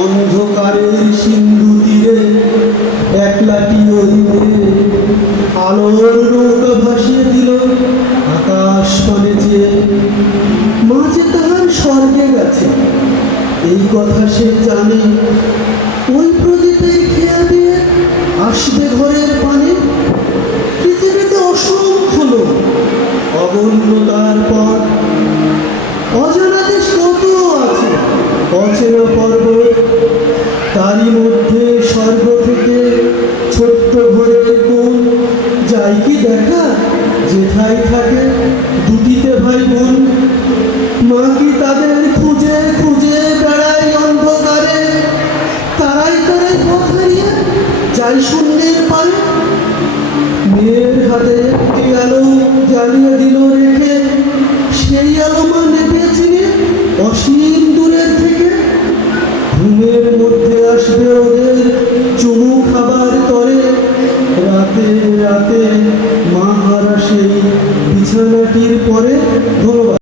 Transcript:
অন্ধকারের সিন্ধু তীরে একলাটি ওই মেয়ে আলোর নৌকা ভাসিয়ে দিল আকাশ পানে চেয়ে। মা যে তাহার স্বর্গে গেছে এই কথা সে জানে। ওই প্রদীপের খেয়া দিয়ে আসবে ঘরের পানে। পৃথিবীতে অসংখ্য লোক, অগণ্য তার পর। অজানা দেশ কত আছে, অচেনা পর্বত, তারই মধ্যে স্বর্গ থেকে ছোট্ট ঘরের কোণ। যাই কি দেখা যেথায় থাকে দুটিতে ভাই বোন। মা কি তাদের খুঁজে খুঁজে বেড়ায় অন্ধকারে, তারাই তারাই পথ হারিয়ে যাই শূন্যের পারে। মেয়ের হাতে একটি আলো জ্বালিয়ে দিল রেখে, সেই আলো মা নেপেছিলেন অসীম দূরের থেকে। ঘুমের মধ্যে আসবে ওদের চুমু খাবার তরে, রাতে রাতে মা হারা সেই বিছানাটির পরে। ধন্যবাদ।